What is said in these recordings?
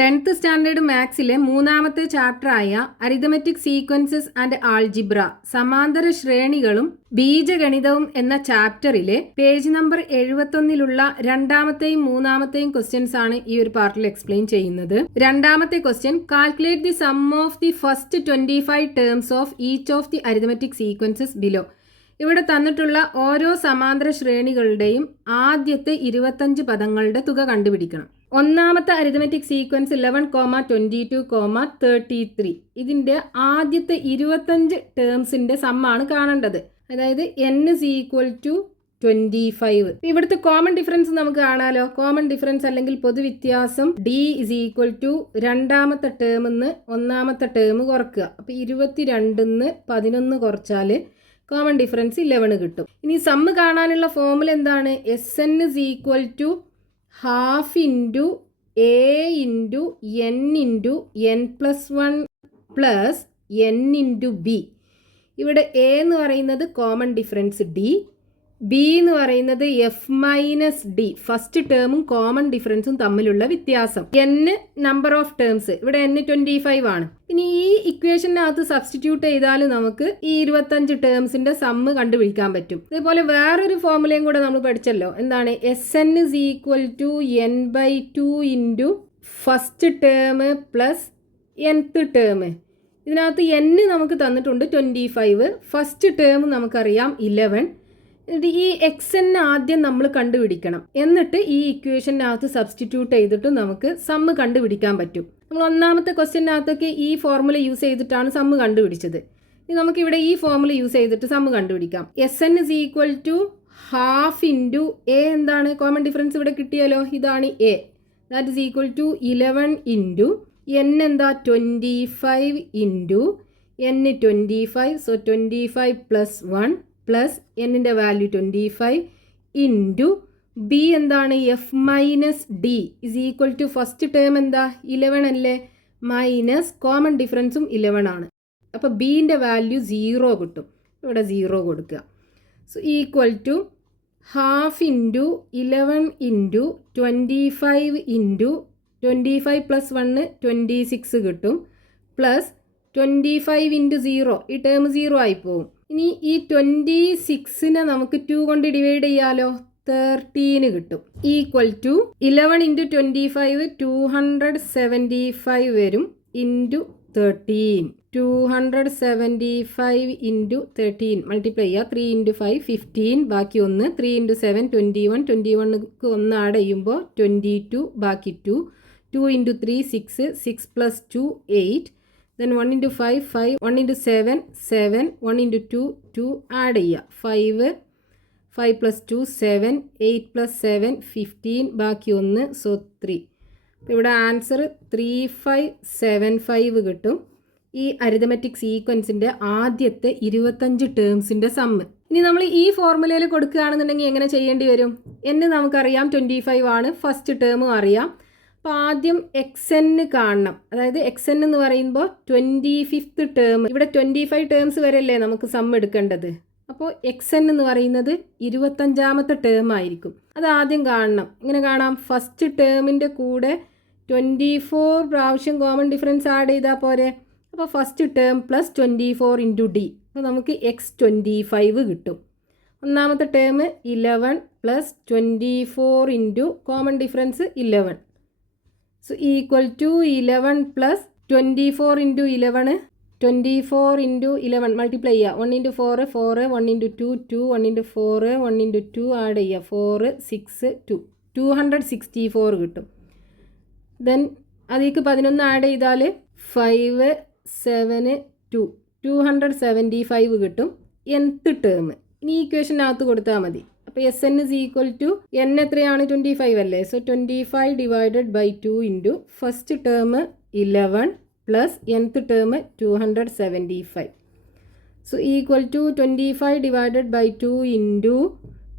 10th standard മാത്സിലെ മൂന്നാമത്തെ ചാപ്റ്ററായ arithmetic sequences and algebra സമാന്തര ശ്രേണികളും ബീജഗണിതവും എന്ന ചാപ്റ്ററിലെ പേജ് നമ്പർ 71-ലുള്ള രണ്ടാമത്തെയും മൂന്നാമത്തെയും ക്വസ്റ്റ്യൻസ് ആണ് ഈ ഒരു പാർട്ടിൽ എക്സ്പ്ലെയിൻ ചെയ്യുന്നത്. രണ്ടാമത്തെ question, calculate the sum of the first 25 terms of each of the arithmetic sequences below. ഇവിടെ തന്നിട്ടുള്ള ഓരോ സമാന്തര ശ്രേണികളുടെയും ആദ്യത്തെ 25 പദങ്ങളുടെ തുക കണ്ടുപിടിക്കണം. ഒന്നാമത്തെ അരിതമെറ്റിക് സീക്വൻസ് 11,22,33. ഇതിൻ്റെ ആദ്യത്തെ 25 ടേംസിൻ്റെ സമ്മാണ് കാണേണ്ടത്. അതായത് n is equal to 25. ഇവിടുത്തെ കോമൺ ഡിഫറൻസ് നമുക്ക് കാണാലോ. കോമൺ ഡിഫറൻസ് അല്ലെങ്കിൽ പൊതുവ്യത്യാസം d is equal to രണ്ടാമത്തെ ടേമിന്ന് ഒന്നാമത്തെ ടേം കുറക്കുക. അപ്പോൾ 22-ന്ന് 11 കുറച്ചാൽ കോമൺ ഡിഫറൻസ് 11 കിട്ടും. ഇനി സമ്മ് കാണാനുള്ള ഫോമുല എന്താണ്? Sn is equal to half into a into n into n plus 1 plus n into b. ഇവിടെ a എന്ന് പറയുന്നത് കോമൺ ഡിഫറൻസ് d, b എന്ന് പറയുന്നത് f മൈനസ് d, ഫസ്റ്റ് ടേമും കോമൺ ഡിഫറൻസും തമ്മിലുള്ള വ്യത്യാസം. n നമ്പർ ഓഫ് ടേംസ്, ഇവിടെ n 25 ആണ്. ഇനി ഈ ഇക്വേഷനകത്ത് സബ്സ്റ്റിറ്റ്യൂട്ട് ചെയ്താൽ നമുക്ക് ഈ 25 ടേംസിന്റെ സമ്മ് കണ്ടുപിടിക്കാൻ പറ്റും. ഇതേപോലെ വേറൊരു ഫോർമുലയും കൂടെ നമ്മൾ പഠിച്ചല്ലോ. എന്താണ്? Sn is equal to n/2 into first term plus nth term. ഇതിനകത്ത് n നമുക്ക് തന്നിട്ടുണ്ട് 25, ഫസ്റ്റ് ടേം നമുക്കറിയാം 11. ഈ xn ആദ്യം നമ്മൾ കണ്ടുപിടിക്കണം. എന്നിട്ട് ഈ ഇക്വേഷനകത്ത് സബ്സ്റ്റിറ്റ്യൂട്ട് ചെയ്തിട്ട് നമുക്ക് സമ്മ് കണ്ടുപിടിക്കാൻ പറ്റും. നമ്മൾ ഒന്നാമത്തെ ക്വസ്റ്റ്യനകത്തൊക്കെ ഈ ഫോർമുല യൂസ് ചെയ്തിട്ടാണ് സമ്മ് കണ്ടുപിടിച്ചത്. ഇനി നമുക്കിവിടെ ഈ ഫോർമുല യൂസ് ചെയ്തിട്ട് സമ്മ് കണ്ടുപിടിക്കാം. Sn is equal to half into a. എന്താണ് കോമൺ ഡിഫറൻസ് ഇവിടെ കിട്ടിയാലോ, ഇതാണ് a. That is equal to 11 into n എന്താ 25 into n 25. So 25 plus 1 plus എന്നിൻ്റെ വാല്യൂ 25 ഇൻറ്റു ബി എന്താണ് F minus D is equal to first term എന്താ 11 അല്ലേ, minus common ഡിഫറൻസും 11 ആണ്. അപ്പോൾ ബീൻ്റെ വാല്യൂ 0 കിട്ടും. ഇവിടെ 0 കൊടുക്കുക. So equal to half into 11 into 25 into 25 plus 1 26 കിട്ടും, പ്ലസ് 25 ഇൻറ്റു 0, ഈ ടേം 0 ആയിപ്പോവും. ഇനി ഈ 26-നെ നമുക്ക് 2 കൊണ്ട് ഡിവൈഡ് ചെയ്യാലോ, 13 കിട്ടും. ഈക്വൽ ടു 11 ഇൻറ്റു 25 275 വരും ഇൻറ്റു 13. 275 ഇൻറ്റു 13 മൾട്ടിപ്ലൈ ചെയ്യുക. 3 ഇൻറ്റു 5 15, ബാക്കി 1. 3 ഇൻറ്റു 7 21. 21ക്ക് 1 ആഡ് ചെയ്യുമ്പോൾ 22, ബാക്കി 2. 2 into 3 6. 6 plus 2 8. Then 1 into 5 5. 1 into 7 7. 1 into 2 2 add ചെയ്യുക. 5 5 plus 2 7. 8 plus 7 15, ബാക്കി 1. സോ 3. അപ്പോൾ ഇവിടെ ആൻസർ 3575 കിട്ടും. ഈ അരിതമെറ്റിക് സീക്വൻസിൻ്റെ ആദ്യത്തെ 25 ടേംസിൻ്റെ സമ്മ്. ഇനി നമ്മൾ ഈ ഫോർമുലയിൽ കൊടുക്കുകയാണെന്നുണ്ടെങ്കിൽ എങ്ങനെ ചെയ്യേണ്ടി വരും? n നമുക്കറിയാം 25 ആണ്, ഫസ്റ്റ് ടേമും അറിയാം. അപ്പോൾ ആദ്യം xn കാണണം. അതായത് xn എന്ന് പറയുമ്പോൾ 25th ടേം, ഇവിടെ 25 ടേംസ് വരെയല്ലേ നമുക്ക് സം എടുക്കേണ്ടത്. അപ്പോൾ xn എന്ന് പറയുന്നത് 25ാമത്തെ ടേം ആയിരിക്കും. അത് ആദ്യം കാണണം. ഇങ്ങനെ കാണാം, ഫസ്റ്റ് ടേമിൻ്റെ കൂടെ 24 പ്രാവശ്യം കോമൺ ഡിഫറൻസ് ആഡ് ചെയ്താൽ പോരെ. അപ്പോൾ first term plus 24 into D, അപ്പോൾ നമുക്ക് x25 കിട്ടും. ഒന്നാമത്തെ term 11 plus 24 into common difference 11. So equal to 11 plus 24 into 11. 24 into 11 multiply ചെയ്യുക. 1 into 4 4, 1 into 2 2, 1 into 4 1 into 2 add ചെയ്യുക. 4 6 2, 264 കിട്ടും. ദെൻ അതിലേക്ക് 11 ആഡ് ചെയ്താൽ 5 7 2, 275 കിട്ടും. nth ടേം ഇനി ഇക്വേഷനകത്ത് കൊടുത്താൽ മതി. അപ്പോൾ Sn is equal to n എത്രയാണ് 25 അല്ലേ. So 25 divided by 2 into first term 11 plus nth term 275. So equal to 25 divided by 2 into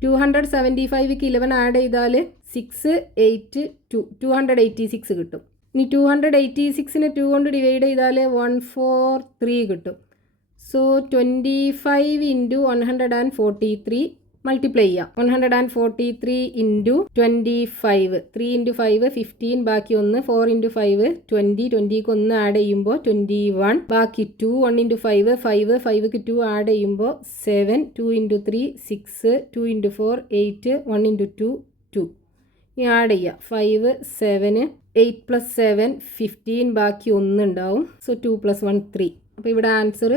275ക്ക് 11 ആഡ് ചെയ്താൽ 6 8 2, 286 കിട്ടും. ഇനി 286നെ 2 കൊണ്ട് ഡിവൈഡ് ചെയ്താൽ 143 കിട്ടും. സോ 25 ഇൻറ്റു 143 മൾട്ടിപ്ലൈ ചെയ്യാം. 143 ഇൻറ്റു 25, 3 ഇൻറ്റു 5 15, ബാക്കി 1, 4 ഇൻറ്റു 5 20, 20ക്ക് 1 ആഡ് ചെയ്യുമ്പോൾ 21, ബാക്കി 2, 1 ഇൻറ്റു 5 5, 5ക്ക് 2 ആഡ് ചെയ്യുമ്പോൾ 7, 2 ഇൻറ്റു 3 6, 2 ഇൻറ്റു 4 8, 1 ഇൻറ്റു 2 2. ഇനി ആഡ് ചെയ്യുക 5 7, 8 പ്ലസ് 7 15, ബാക്കി 1 ഉണ്ടാവും. So 2 plus 1 3. അപ്പോൾ ഇവിടെ ആൻസർ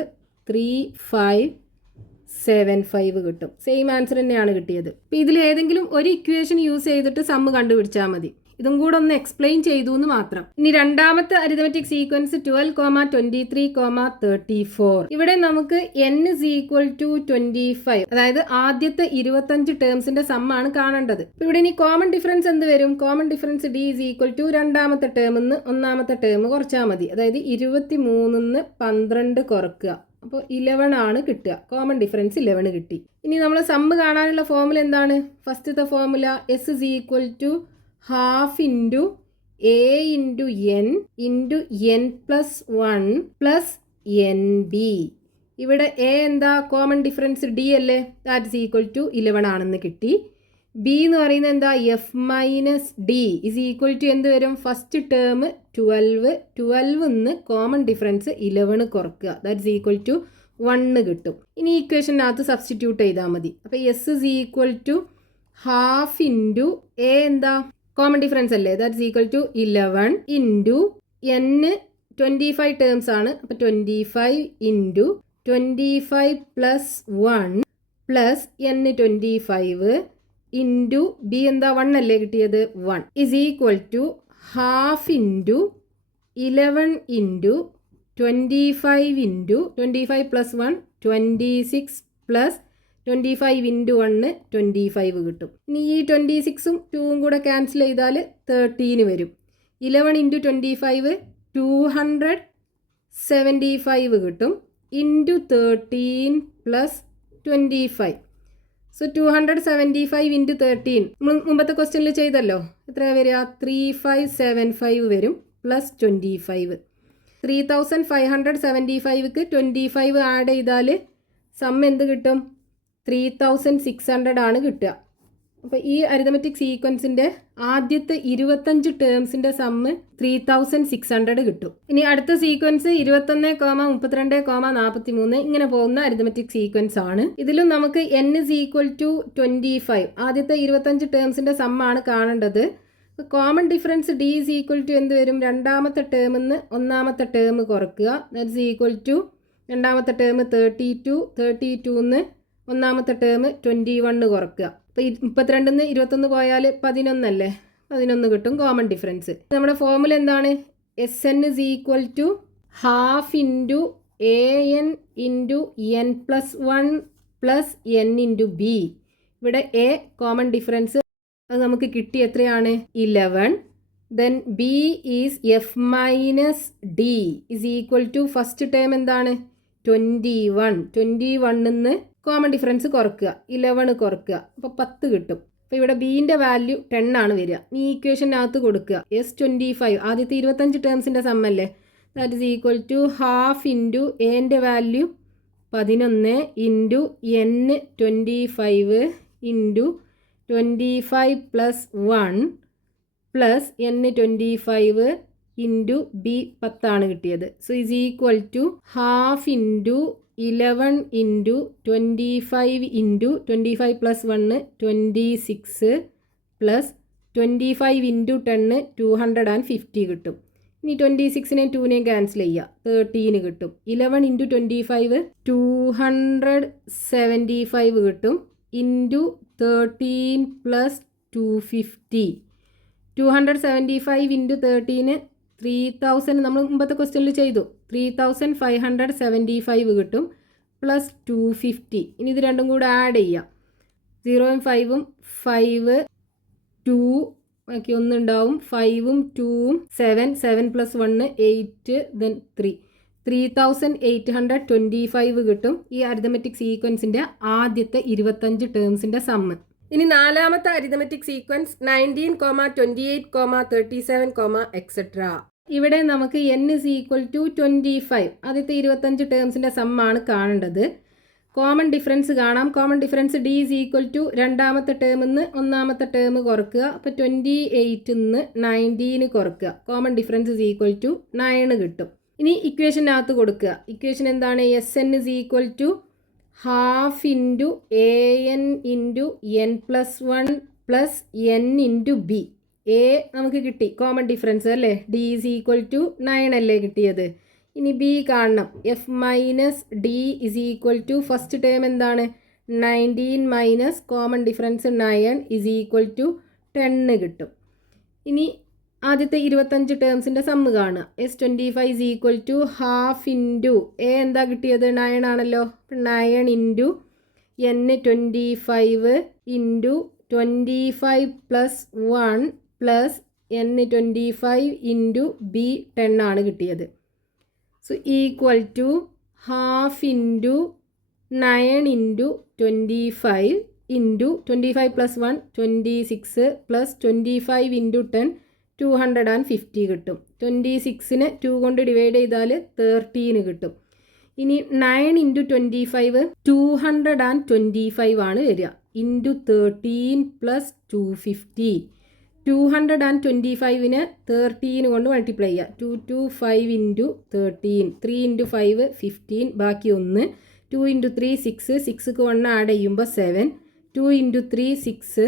3575 കിട്ടും. സെയിം ആൻസർ തന്നെയാണ് കിട്ടിയത്. അപ്പോൾ ഇതിൽ ഏതെങ്കിലും ഒരു ഇക്വേഷൻ യൂസ് ചെയ്തിട്ട് സമ്മ് കണ്ടുപിടിച്ചാൽ മതി. ഇതും കൂടെ ഒന്ന് എക്സ്പ്ലെയിൻ ചെയ്തു എന്ന് മാത്രം. ഇനി രണ്ടാമത്തെ അരിതമെറ്റിക് സീക്വൻസ് 12,23,34. ഇവിടെ നമുക്ക് n is equal to 25, അതായത് ആദ്യത്തെ 25 ടേംസിന്റെ സമ്മാണ് കാണേണ്ടത്. ഇവിടെ ഇനി കോമൺ ഡിഫറൻസ് എന്ത് വരും? Common difference d is equal to രണ്ടാമത്തെ ടേമിന്ന് ഒന്നാമത്തെ ടേം കുറച്ചാൽ മതി. അതായത് 23 12 കുറക്കുക. അപ്പോൾ 11 ആണ് കിട്ടുക. കോമൺ ഡിഫറൻസ് 11 കിട്ടി. ഇനി നമ്മൾ സമ്മ് കാണാനുള്ള ഫോമുല എന്താണ്? ഫസ്റ്റത്തെ formula s is equal to half into a into n into n plus 1 plus nb. ഇവിടെ a എന്താ? കോമൺ ഡിഫറൻസ് d അല്ലേ? ദാറ്റ് is equal to 11 ആണെന്ന് കിട്ടി. b എന്ന് പറയുന്നത് എന്താ? f minus d is equal to എന്ത് വരും? ഫസ്റ്റ് ടേം 12 നിന്ന് കോമൺ ഡിഫറൻസ് 11 കുറക്കുക. ദാറ്റ് is equal to 1 കിട്ടും. ഇനി ഇക്വേഷനകത്ത് സബ്സ്റ്റിറ്റ്യൂട്ട് ചെയ്താൽ മതി. അപ്പോൾ s is equal to half into a എന്താ? കോമൺ ഡിഫറൻസ് അല്ലേ? That is equal to 11 into n 25 terms ആണ്. അപ്പോൾ 25 into 25 plus 1 plus n 25 into b എന്താ? 1 അല്ലേ കിട്ടിയത്? 1 is equal to half into 11 into 25 into 25 plus 1 26 plus 25 into 1 25 കിട്ടും. ഇനി ഈ 26ഉം 2ഉം കൂടെ ക്യാൻസൽ ചെയ്താൽ 13 വരും. 11 into 25 275 കിട്ടും. into 13 plus 25. സോ 275 into 13 നമ്മൾ മുമ്പത്തെ ക്വസ്റ്റ്യനിൽ ചെയ്തല്ലോ. എത്ര വരിക? 3575 വരും പ്ലസ് 25. 3575ക്ക് 25 ആഡ് ചെയ്താൽ സം എന്ത് കിട്ടും? 3600 ആണ് കിട്ടുക. അപ്പോൾ ഈ അരിതമെറ്റിക് സീക്വൻസിൻ്റെ ആദ്യത്തെ 25 ടേംസിൻ്റെ സമ്മ് 3600 കിട്ടും. ഇനി അടുത്ത സീക്വൻസ് 21,32,43 ഇങ്ങനെ പോകുന്ന അരിതമെറ്റിക് സീക്വൻസ് ആണ്. ഇതിലും നമുക്ക് n is equal to 25, ആദ്യത്തെ 25 ടേംസിൻ്റെ സമ്മാണ് കാണേണ്ടത്. Common difference d is equal to എന്ത് വരും? രണ്ടാമത്തെ ടേമിൽ നിന്ന് ഒന്നാമത്തെ ടേം കുറക്കുക. ദാറ്റ് is equal to രണ്ടാമത്തെ ടേം 32, 32ന്ന് ഒന്നാമത്തെ ടേം 21 കുറക്കുക. അപ്പോൾ 32ന്ന് 21 പോയാൽ 11 അല്ലേ? 11 കിട്ടും കോമൺ ഡിഫറൻസ്. നമ്മുടെ ഫോമുല എന്താണ്? Sn is equal to half into an into n plus 1 plus n into b. ഇവിടെ a കോമൺ ഡിഫറൻസ് അത് നമുക്ക് കിട്ടി. എത്രയാണ്? 11. Then b is f minus d is equal to first term എന്താണ്? 21. 21ന്ന് common difference കുറക്കുക. 11 കുറക്കുക. അപ്പോൾ 10 കിട്ടും. അപ്പോൾ ഇവിടെ ബീൻ്റെ വാല്യൂ 10 ആണ് വരിക. ഈ ഇക്വേഷനകത്ത് കൊടുക്കുക. S25 ആദ്യത്തെ 25 ടേംസിൻ്റെ സമ്മല്ലേ? That is equal to half into എൻ്റെ value 11 into n 25 into 25 plus 1 plus n 25 into b 10 ആണ് കിട്ടിയത്. So is equal to half into 11 into 25 into 25 plus 1 26 plus 25 into 10 250 കിട്ടും. ഇനി 26നെയും 2നെയും ക്യാൻസൽ ചെയ്യുക. 13 കിട്ടും. 11 into 25 275 കിട്ടും. into 13 plus 250. 275 into 13 3000 നമ്മൾ മുമ്പത്തെ ക്വസ്റ്റ്യനിൽ ചെയ്തു. 3575 കിട്ടും പ്ലസ് 250. ഇനി ഇത് രണ്ടും കൂടെ ആഡ് ചെയ്യാം. 0ഉം 5ഉം 5 2 ബാക്കി ഒന്നുണ്ടാവും. 5ഉം 2ഉം 7 7 പ്ലസ് 1 8 ദെൻ 3825 കിട്ടും. ഈ അരിതമെറ്റിക് സീക്വൻസിൻ്റെ ആദ്യത്തെ 25 ടേംസിൻ്റെ സമ്മ്. ഇനി നാലാമത്തെ അരിതമെറ്റിക് സീക്വൻസ് 19, 28, 37, എക്സെട്ര. ഇവിടെ നമുക്ക് n is equal to 25 ആദ്യത്തെ 25 ടേംസിൻ്റെ സമ്മാണ് കാണേണ്ടത്. കോമൺ ഡിഫറൻസ് കാണാം. Common difference D is equal to രണ്ടാമത്തെ ടേമിൽ നിന്ന് ഒന്നാമത്തെ ടേം കുറക്കുക. അപ്പോൾ 28 നിന്ന് 19 കുറക്കുക. Common difference is equal to 9 കിട്ടും. ഇനി ഇക്വേഷനകത്ത് കൊടുക്കുക. ഇക്വേഷൻ എന്താണ്? S N is equal to half into A N into N plus 1 plus N into B. A നമുക്ക് കിട്ടി, കോമൺ ഡിഫറൻസ് അല്ലേ? ഡി ഈസ് ഈക്വൽ ടു 9 അല്ലേ കിട്ടിയത്. ഇനി ബി കാണണം. F minus D is equal to first term എന്താണ്? 19 minus common difference 9 is equal to 10 കിട്ടും. ഇനി ആദ്യത്തെ 25 ടേംസിൻ്റെ സമ്മ് കാണുക. S25 is equal to half into A എന്താ കിട്ടിയത്? 9 ആണല്ലോ. 9 into N 25 into 25 plus 1 plus N 25 into B 10 ആണ് കിട്ടിയത്. So equal to half into 9 into 25 into 25 plus 1 26 plus 25 into 10 250 കിട്ടും. 26നെ 2 കൊണ്ട് ഡിവൈഡ് ചെയ്താൽ 13 കിട്ടും. ഇനി 9 ഇൻറ്റു 25 225 ആണ് വരിക. Into 13 plus 250. 225നെ 13 കൊണ്ട് മൾട്ടിപ്ലൈ ചെയ്യുക. 225 ഇൻറ്റു 13. 3 ഇൻറ്റു 5 15, ബാക്കി 1. 2 ഇൻറ്റു 3 6, 6ക്ക് 1 ആഡ് ചെയ്യുമ്പോൾ 7. 2 into 3 6,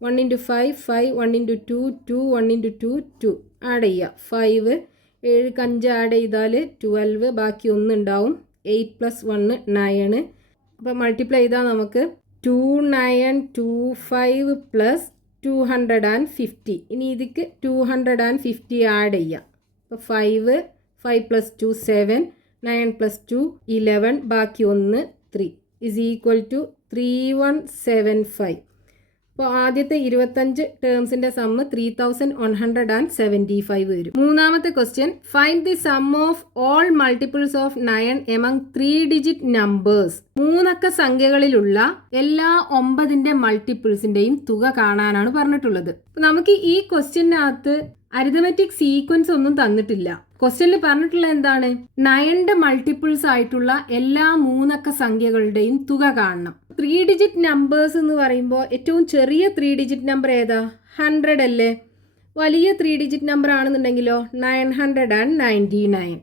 1 into 5 5, 1 into 2 2, 1 into 2 2 add ചെയ്യുക. 5, 7ക്ക് 5 ആഡ് ചെയ്താൽ 12, ബാക്കി 1 ഉണ്ടാവും. 8 പ്ലസ് 1 9. അപ്പോൾ മൾട്ടിപ്ലൈ ചെയ്താൽ നമുക്ക് 2925 പ്ലസ് 250. ഇനി ഇതിക്ക് 250 ആഡ് ചെയ്യുക. അപ്പോൾ 5 പ്ലസ് 2 7, 9 പ്ലസ് 2 11, ബാക്കി 1 3 ഇസ് ഈക്വൽ ടു 3175. അപ്പോൾ ആദ്യത്തെ 25 ടേംസിൻ്റെ സമ്മ് 3175 വരും. മൂന്നാമത്തെ question, find the sum of all multiples of 9 among 3 digit numbers. 3 അക്ക സംഖ്യകളിലുള്ള എല്ലാ 9ന്റെ മൾട്ടിപ്പിൾസിന്റെയും തുക കാണാനാണ് പറഞ്ഞിട്ടുള്ളത്. നമുക്ക് ഈ ക്വസ്റ്റ്യനകത്ത് അരിതമെറ്റിക് സീക്വൻസ് ഒന്നും തന്നിട്ടില്ല. ക്വസ്റ്റ്യനിൽ പറഞ്ഞിട്ടുള്ള എന്താണ്? 9ന്റെ മൾട്ടിപ്പിൾസ് ആയിട്ടുള്ള എല്ലാ 3 അക്ക സംഖ്യകളുടെയും തുക കാണണം. 3 ഡിജിറ്റ് നമ്പേഴ്സ് എന്ന് പറയുമ്പോൾ ഏറ്റവും ചെറിയ 3 ഡിജിറ്റ് നമ്പർ ഏതാ? 100 അല്ലേ? വലിയ 3 ഡിജിറ്റ് നമ്പർ ആണെന്നുണ്ടെങ്കിലോ 999.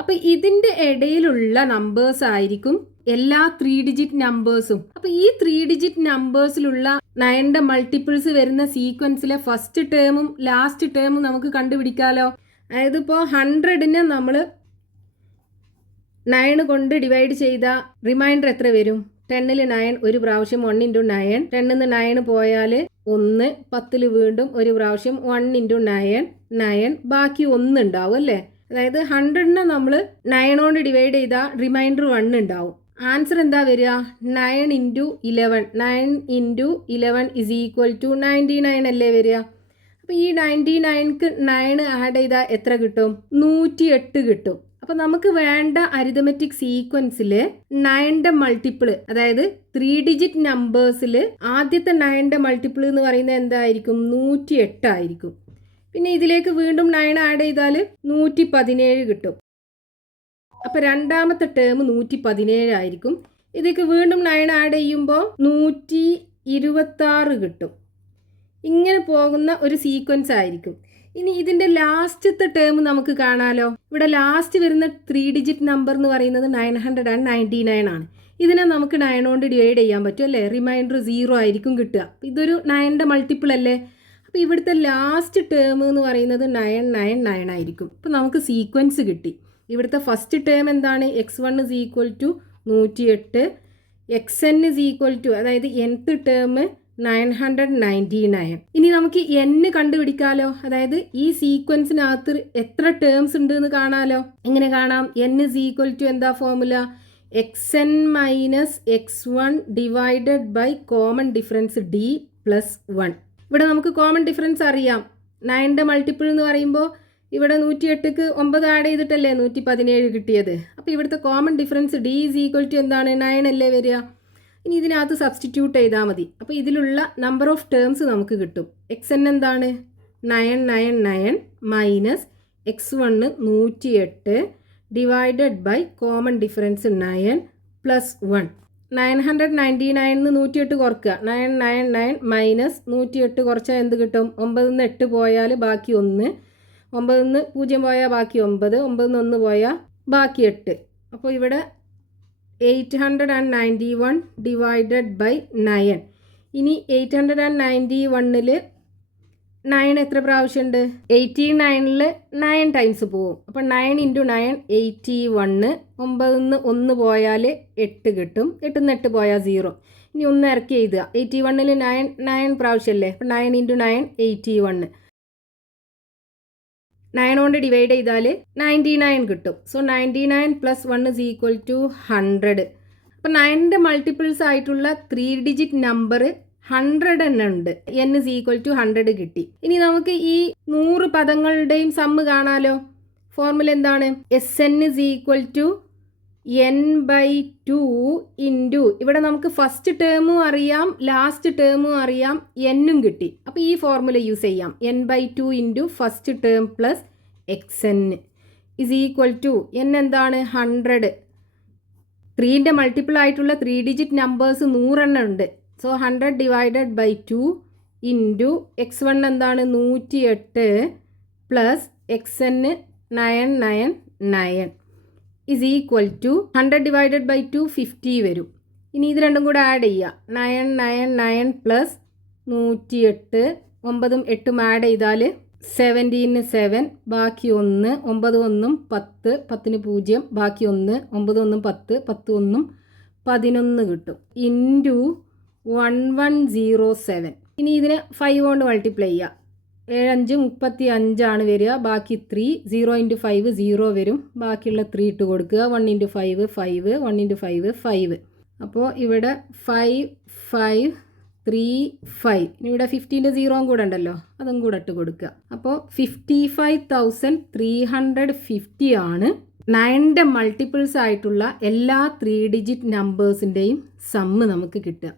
അപ്പോൾ ഇതിൻ്റെ ഇടയിലുള്ള നമ്പേഴ്സ് ആയിരിക്കും എല്ലാ 3 ഡിജിറ്റ് നമ്പേഴ്സും. അപ്പോൾ ഈ 3 ഡിജിറ്റ് നമ്പേഴ്സിലുള്ള 9ന്റെ മൾട്ടിപ്പിൾസ് വരുന്ന സീക്വൻസിലെ ഫസ്റ്റ് ടേമും ലാസ്റ്റ് ടേമും നമുക്ക് കണ്ടുപിടിക്കാമല്ലോ. അതായത് ഇപ്പോൾ 100നെ നമ്മൾ 9 കൊണ്ട് ഡിവൈഡ് ചെയ്ത റിമൈൻഡർ എത്ര വരും? 10ൽ 9 ഒരു പ്രാവശ്യം 1 ഇൻറ്റു 9. 10ന്ന് 9 പോയാൽ 1. 10ൽ വീണ്ടും ഒരു പ്രാവശ്യം 1 ഇൻറ്റു 9, ബാക്കി 1 ഉണ്ടാവും അല്ലേ? അതായത് 100നെ നമ്മൾ 9 കൊണ്ട് ഡിവൈഡ് ചെയ്താൽ റിമൈൻഡർ 1 ഉണ്ടാവും. ആൻസർ എന്താ വരിക? 9 into 11. 9 into 11 is equal to 99 അല്ലേ വരിക? അപ്പോൾ ഈ 99ക്ക് 9 ആഡ് ചെയ്താൽ എത്ര കിട്ടും? 108 കിട്ടും. അപ്പോൾ നമുക്ക് വേണ്ട അരിതമെറ്റിക് സീക്വൻസിൽ 9ന്റെ മൾട്ടിപ്പിൾ, അതായത് 3 ഡിജിറ്റ് നമ്പേഴ്സിൽ ആദ്യത്തെ 9ന്റെ മൾട്ടിപ്പിൾ എന്ന് പറയുന്നത് എന്തായിരിക്കും? 108 ആയിരിക്കും. പിന്നെ ഇതിലേക്ക് വീണ്ടും 9 ആഡ് ചെയ്താൽ 117 കിട്ടും. അപ്പോൾ രണ്ടാമത്തെ ടേം 117 ആയിരിക്കും. ഇതിലേക്ക് വീണ്ടും 9 ആഡ് ചെയ്യുമ്പോൾ 126 കിട്ടും. ഇങ്ങനെ പോകുന്ന ഒരു സീക്വൻസ് ആയിരിക്കും. ഇനി ഇതിൻ്റെ ലാസ്റ്റത്തെ ടേം നമുക്ക് കാണാമല്ലോ. ഇവിടെ ലാസ്റ്റ് വരുന്ന 3 ഡിജിറ്റ് നമ്പർ എന്ന് പറയുന്നത് 999 ആണ്. ഇതിനെ നമുക്ക് 9 കൊണ്ട് ഡിവൈഡ് ചെയ്യാൻ പറ്റും അല്ലേ? റിമൈൻഡർ 0 ആയിരിക്കും കിട്ടുക. ഇതൊരു 9ന്റെ മൾട്ടിപ്പിൾ അല്ലേ? അപ്പോൾ ഇവിടുത്തെ ലാസ്റ്റ് ടേം എന്ന് പറയുന്നത് 999 ആയിരിക്കും. അപ്പോൾ നമുക്ക് സീക്വൻസ് കിട്ടി. ഇവിടുത്തെ ഫസ്റ്റ് ടേം എന്താണ്? x1 is equal to 108, xn is equal to, അതായത് nth ടേം 999. ഇനി നമുക്ക് n കണ്ടുപിടിക്കാമല്ലോ. അതായത് ഈ സീക്വൻസിനകത്ത് എത്ര ടേംസ് ഉണ്ട് എന്ന് കാണാമല്ലോ. എങ്ങനെ കാണാം? n ഇസ് ഈക്വൽ ടു എന്താ formula? xn minus x1 divided by common difference d plus 1. ഇവിടെ നമുക്ക് കോമൺ ഡിഫറൻസ് അറിയാം. 9ന്റെ മൾട്ടിപ്പിൾ എന്ന് പറയുമ്പോൾ ഇവിടെ 108ക്ക് 9 ആഡ് ചെയ്തിട്ടല്ലേ 117 കിട്ടിയത്. അപ്പോൾ ഇവിടുത്തെ common difference d is equal to എന്താണ്? 9 അല്ലേ വരിക? ഇനി ഇതിനകത്ത് സബ്സ്റ്റിറ്റ്യൂട്ട് ചെയ്താൽ മതി. അപ്പോൾ ഇതിലുള്ള നമ്പർ ഓഫ് ടേംസ് നമുക്ക് കിട്ടും. xn എന്താണ്? 999 minus x1 108 divided by common difference 9 plus 1. 999 108 കുറക്കുക. 999 മൈനസ് 108 കുറച്ചാൽ എന്ത് കിട്ടും? 9 നിന്ന് 8 പോയാൽ ബാക്കി 1, 9 നിന്ന് 0 പോയാൽ ബാക്കി 9, 9 നിന്ന് 1 പോയാൽ ബാക്കി 8. അപ്പോൾ ഇവിടെ 891 ഡിവൈഡഡ് ബൈ 9. ഇനി 891ൽ 9 എത്ര പ്രാവശ്യമുണ്ട്? 89ൽ 9 ടൈംസ് പോവും. അപ്പോൾ 9 × 9 81. 9 നിന്ന് 1 പോയാൽ 8 കിട്ടും. 8 നിന്ന് 8 പോയാൽ 0. ഇനി 1 ഇറക്കി എഴുതുക. 81ൽ 9 പ്രാവശ്യമല്ലേ? അപ്പോൾ 9 × 9 81. 9 കൊണ്ട് ഡിവൈഡ് ചെയ്താൽ 99 കിട്ടും. സോ 99 + 1 = 100. അപ്പോൾ 9ൻ്റെ മൾട്ടിപ്പിൾസ് ആയിട്ടുള്ള 3 ഡിജിറ്റ് നമ്പർ 100 തന്നെ ഉണ്ട്. n = 100 കിട്ടി. ഇനി നമുക്ക് ഈ 100 പദങ്ങളുടെയും സമ്മ് കാണാലോ. ഫോർമുല എന്താണ്? Sn = n/2 ഇൻറ്റു, ഇവിടെ നമുക്ക് ഫസ്റ്റ് ടേമും അറിയാം ലാസ്റ്റ് ടേമും അറിയാം, എന്നും കിട്ടി. അപ്പോൾ ഈ ഫോർമുല യൂസ് ചെയ്യാം. n/2 into first term plus xn = n എന്താണ്? 100. 3ൻ്റെ മൾട്ടിപ്പിൾ ആയിട്ടുള്ള 3 ഡിജിറ്റ് നമ്പേഴ്സ് 100 എണ്ണം ഉണ്ട്. So 100 divided by 2 into x1 എന്താണ്? 108 പ്ലസ് xn 999 = 100 ഡിവൈഡഡ് ബൈ 2 50 വരും. ഇനി ഇത് രണ്ടും കൂടെ ആഡ് ചെയ്യുക. 999 പ്ലസ് 108, 9ഉം 8ഉം ആഡ് ചെയ്താൽ 17 7, ബാക്കി 1, 9 1 10, 10 0, ബാക്കി 1, 9 1 10, 10 1 11 കിട്ടും. ഇൻറ്റു 1107. ഇനി ഇതിന് 5 കൊണ്ട് മൾട്ടിപ്ലൈ ചെയ്യുക. 7 5 35 വരിക. ബാക്കി 3, 0 × 5 0 വരും. ബാക്കിയുള്ള 3 ഇട്ട് കൊടുക്കുക. 1 × 5 5, 1 × 5 5. അപ്പോൾ ഇവിടെ 5 5 3 5. ഇനി ഇവിടെ 50ൻ്റെ 0 കൂടെ ഉണ്ടല്ലോ, അതും കൂടെ ഇട്ട് കൊടുക്കുക. അപ്പോൾ 55,350 ആണ് 9ൻ്റെ മൾട്ടിപ്പിൾസ് ആയിട്ടുള്ള എല്ലാ 3 ഡിജിറ്റ് നമ്പേഴ്സിൻ്റെയും സമ്മ് നമുക്ക് കിട്ടുക.